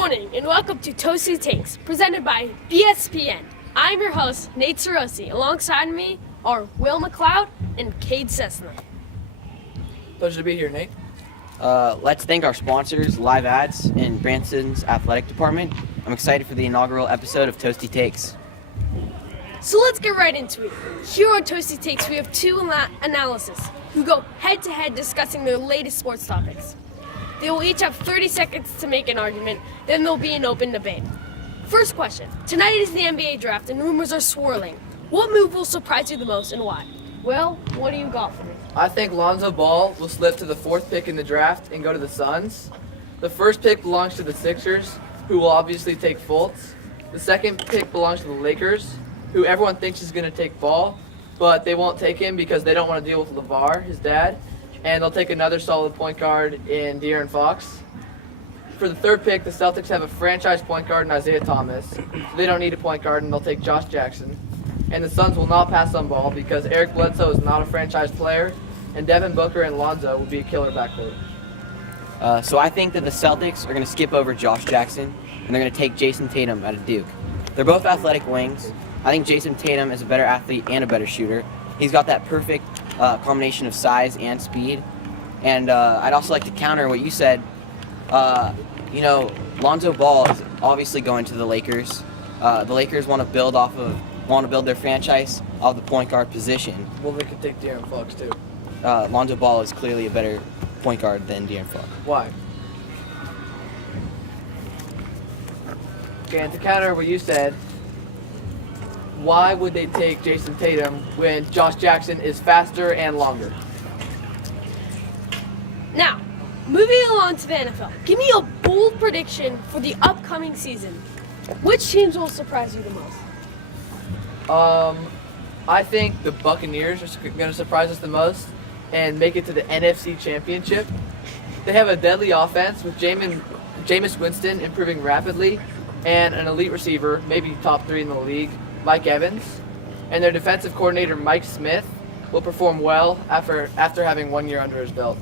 morning and welcome to Toasty Takes, presented by BSBN. I'm your host, Nate Sarosi. Alongside me are Will McLeod and Cade Cessna. Pleasure to be here, Nate. Let's thank our sponsors, Live Ads, and Branson's athletic department. I'm excited for the inaugural episode of Toasty Takes. So let's get right into it. Here on Toasty Takes, we have two analysts who go head-to-head discussing their latest sports topics. They will each have 30 seconds to make an argument, then there'll be an open debate. First question. Tonight is the NBA draft and rumors are swirling. What move will surprise you the most and why? Will, what do you got for me? I think Lonzo Ball will slip to the 4th pick in the draft and go to the Suns. The 1st pick belongs to the Sixers, who will obviously take Fultz. The 2nd pick belongs to the Lakers, who everyone thinks is going to take Ball, but they won't take him because they don't want to deal with LeVar, his dad. And they'll take another solid point guard in De'Aaron Fox. For the 3rd pick, the Celtics have a franchise point guard in Isaiah Thomas, so they don't need a point guard, and they'll take Josh Jackson. And the Suns will not pass on Ball because Eric Bledsoe is not a franchise player, and Devin Booker and Lonzo will be a killer backcourt. So I think that the Celtics are going to skip over Josh Jackson, and they're going to take Jason Tatum out of Duke. They're both athletic wings. I think Jason Tatum is a better athlete and a better shooter. He's got that perfect combination of size and speed. And I'd also like to counter what you said. Lonzo Ball is obviously going to the Lakers. The Lakers want to build their franchise off the point guard position. Well, they could take De'Aaron Fox too. Lonzo Ball is clearly a better point guard than De'Aaron Fox. Why? Okay, and to counter what you said, why would they take Jason Tatum when Josh Jackson is faster and longer? Now, moving along to the NFL. Give me a bold prediction for the upcoming season. Which teams will surprise you the most? I think the Buccaneers are going to surprise us the most and make it to the NFC Championship. They have a deadly offense with Jameis Winston improving rapidly and an elite receiver, maybe top 3 in the league, Mike Evans. And their defensive coordinator, Mike Smith, will perform well after having 1 year under his belt.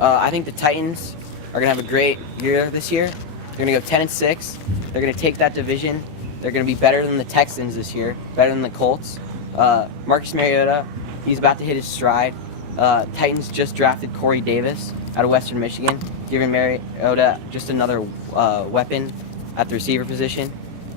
I think the Titans are going to have a great year this year. They're going to go 10-6. They're going to take that division. They're going to be better than the Texans this year, better than the Colts. Marcus Mariota, he's about to hit his stride. Titans just drafted Corey Davis out of Western Michigan, giving Mariota just another weapon at the receiver position.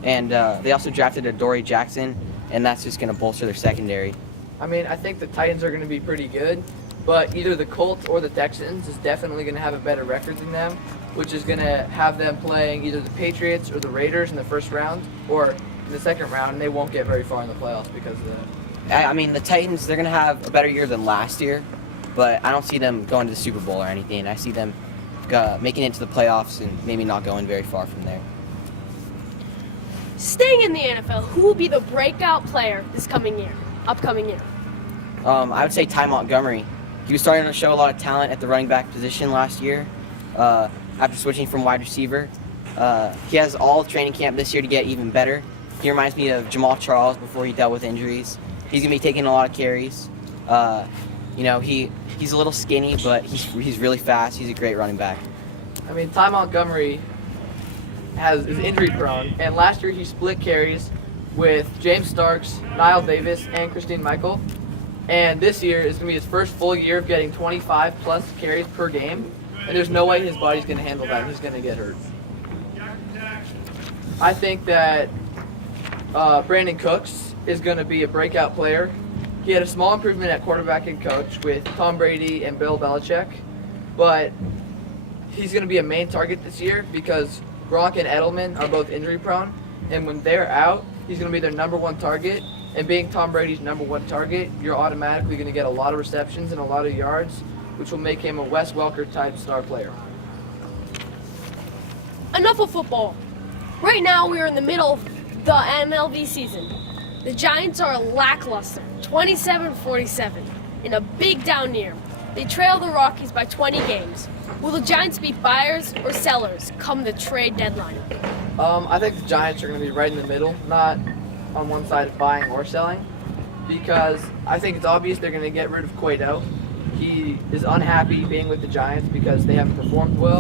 And they also drafted Adoree Jackson, and that's just going to bolster their secondary. I mean, I think the Titans are going to be pretty good, but either the Colts or the Texans is definitely going to have a better record than them, which is going to have them playing either the Patriots or the Raiders in the first round or in the second round, and they won't get very far in the playoffs because of that. I mean, the Titans, they're going to have a better year than last year, but I don't see them going to the Super Bowl or anything. I see them making it to the playoffs and maybe not going very far from there. Staying in the NFL, who will be the breakout player this upcoming year? I would say Ty Montgomery. He was starting to show a lot of talent at the running back position last year after switching from wide receiver. He has all training camp this year to get even better. He reminds me of Jamal Charles before he dealt with injuries. He's going to be taking a lot of carries. He's a little skinny, but he's really fast. He's a great running back. I mean, Ty Montgomery is injury prone, and last year he split carries with James Starks, Niall Davis, and Christine Michael. And this year is going to be his first full year of getting 25 plus carries per game, and there's no way his body's going to handle that. He's going to get hurt. I think that Brandon Cooks is going to be a breakout player. He had a small improvement at quarterback and coach with Tom Brady and Bill Belichick, but he's going to be a main target this year because Gronk and Edelman are both injury prone, and when they're out, he's going to be their number 1 target. And being Tom Brady's number 1 target, you're automatically going to get a lot of receptions and a lot of yards, which will make him a Wes Welker-type star player. Enough of football. Right now, we are in the middle of the MLB season. The Giants are lackluster, 27-47, in a big down year. They trail the Rockies by 20 games. Will the Giants be buyers or sellers come the trade deadline? I think the Giants are going to be right in the middle, not on one side of buying or selling, because I think it's obvious they're going to get rid of Cueto. He is unhappy being with the Giants because they haven't performed well,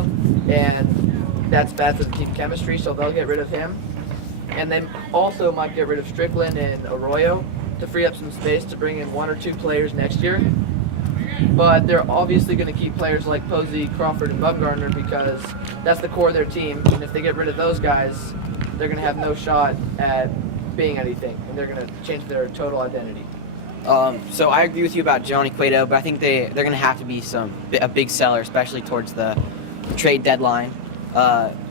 and that's bad for the team chemistry, so they'll get rid of him. And they also might get rid of Strickland and Arroyo to free up some space to bring in 1 or 2 players next year. But they're obviously going to keep players like Posey, Crawford, and Bumgarner because that's the core of their team. And if they get rid of those guys, they're going to have no shot at being anything, and they're going to change their total identity. So I agree with you about Johnny Cueto, but I think they're going to have to be a big seller, especially towards the trade deadline.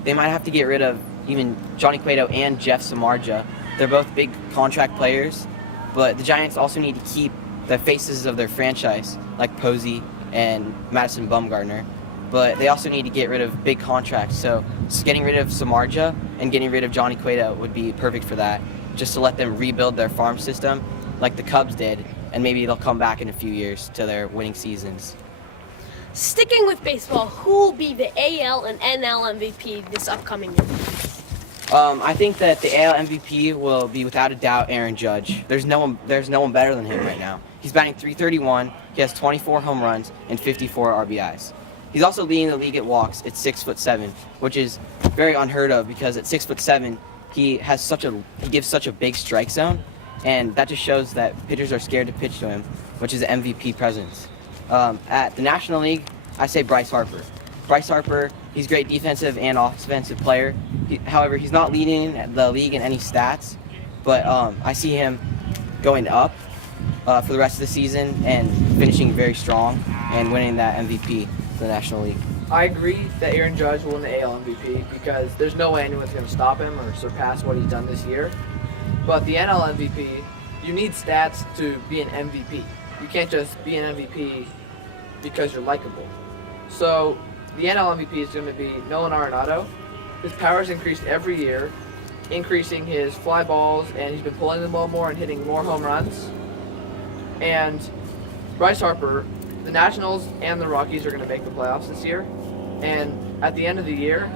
They might have to get rid of even Johnny Cueto and Jeff Samardzija. They're both big contract players, but the Giants also need to keep the faces of their franchise, like Posey and Madison Bumgarner. But they also need to get rid of big contracts. So getting rid of Samardzija and getting rid of Johnny Cueto would be perfect for that, just to let them rebuild their farm system like the Cubs did, and maybe they'll come back in a few years to their winning seasons. Sticking with baseball, who will be the AL and NL MVP this upcoming year? I think that the AL MVP will be without a doubt Aaron Judge. There's no one better than him right now. He's batting .331. He has 24 home runs and 54 RBIs. He's also leading the league at walks at 6'7", which is very unheard of because at 6'7", he gives such a big strike zone, and that just shows that pitchers are scared to pitch to him, which is an MVP presence. At the National League, I say Bryce Harper. Bryce Harper, he's a great defensive and offensive player. However, he's not leading the league in any stats, but I see him going up for the rest of the season and finishing very strong and winning that MVP for the National League. I agree that Aaron Judge will win the AL MVP because there's no way anyone's going to stop him or surpass what he's done this year. But the NL MVP, you need stats to be an MVP. You can't just be an MVP because you're likable. So the NL MVP is going to be Nolan Arenado. His power's increased every year, increasing his fly balls, and he's been pulling the ball more and hitting more home runs. And Bryce Harper, the Nationals and the Rockies are going to make the playoffs this year. And at the end of the year,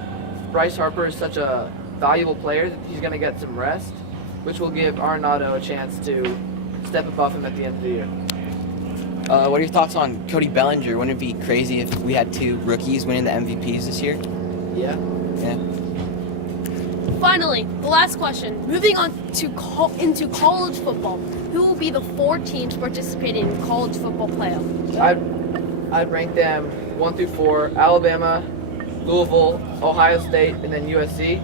Bryce Harper is such a valuable player that he's going to get some rest, which will give Arenado a chance to step above him at the end of the year. What are your thoughts on Cody Bellinger? Wouldn't it be crazy if we had 2 rookies winning the MVPs this year? Yeah. Finally, the last question. Moving on to into college football, who will be the 4 teams participating in college football playoff? I'd rank them 1 through 4: Alabama, Louisville, Ohio State, and then USC.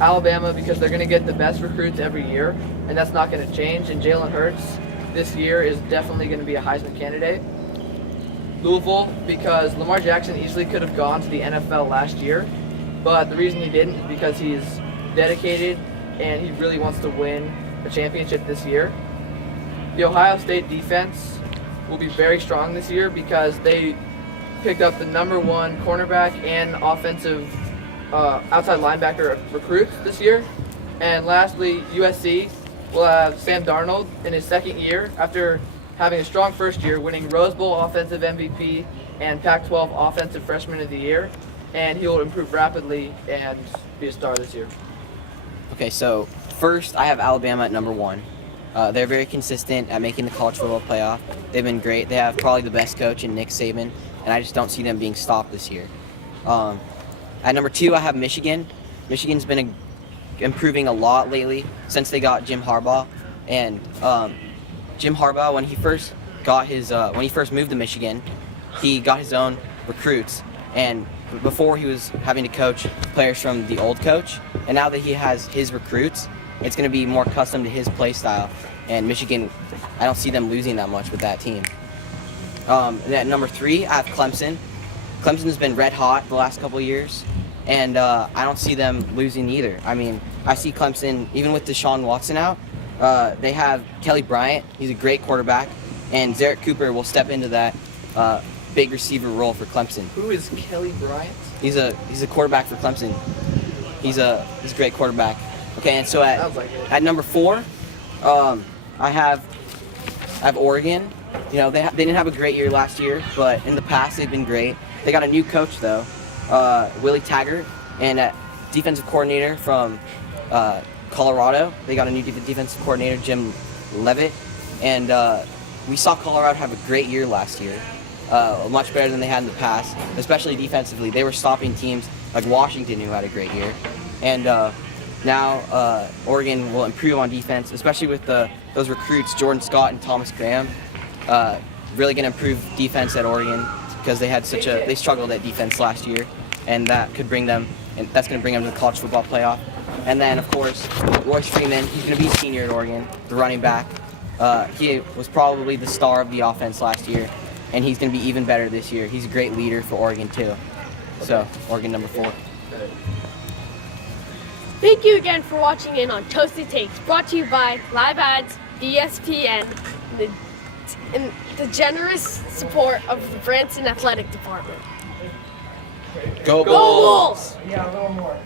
Alabama because they're going to get the best recruits every year, and that's not going to change. And Jalen Hurts this year is definitely going to be a Heisman candidate. Louisville because Lamar Jackson easily could have gone to the NFL last year, but the reason he didn't is because he's dedicated and he really wants to win a championship this year. The Ohio State defense will be very strong this year because they picked up the number 1 cornerback and offensive outside linebacker recruits this year. And lastly, USC will have Sam Darnold in his second year after having a strong first year, winning Rose Bowl Offensive MVP and Pac-12 Offensive Freshman of the Year. And he will improve rapidly and be a star this year. Okay, so first I have Alabama at number 1. They're very consistent at making the college football playoff. They've been great. They have probably the best coach in Nick Saban, and I just don't see them being stopped this year. At number 2, I have Michigan. Michigan's been improving a lot lately since they got Jim Harbaugh. And Jim Harbaugh, when he first moved to Michigan, he got his own recruits. And before he was having to coach players from the old coach, and now that he has his recruits, it's going to be more custom to his play style. And Michigan, I don't see them losing that much with that team. And at number 3, I have Clemson. Clemson's been red hot the last couple of years, and I don't see them losing either. I mean, I see Clemson, even with Deshaun Watson out, they have Kelly Bryant. He's a great quarterback, and Zarek Cooper will step into that big receiver role for Clemson. Who is Kelly Bryant? He's a quarterback for Clemson. He's a great quarterback. Okay, and so at number 4, I have Oregon. You know, they didn't have a great year last year, but in the past they've been great. They got a new coach though, Willie Taggart, and at defensive coordinator from Colorado, they got a new defensive coordinator, Jim Leavitt, and we saw Colorado have a great year last year, much better than they had in the past, especially defensively. They were stopping teams like Washington, who had a great year. And now Oregon will improve on defense, especially with those recruits, Jordan Scott and Thomas Graham. Really going to improve defense at Oregon because they struggled at defense last year, and that's going to bring them to the college football playoff. And then, of course, Royce Freeman, he's going to be a senior at Oregon, the running back. He was probably the star of the offense last year, and he's going to be even better this year. He's a great leader for Oregon, too. So, Oregon number 4. Thank you again for watching in on Toasty Takes, brought to you by Live Ads, BSBN, and the generous support of the Branson Athletic Department. Go Bulls! Yeah, a little more.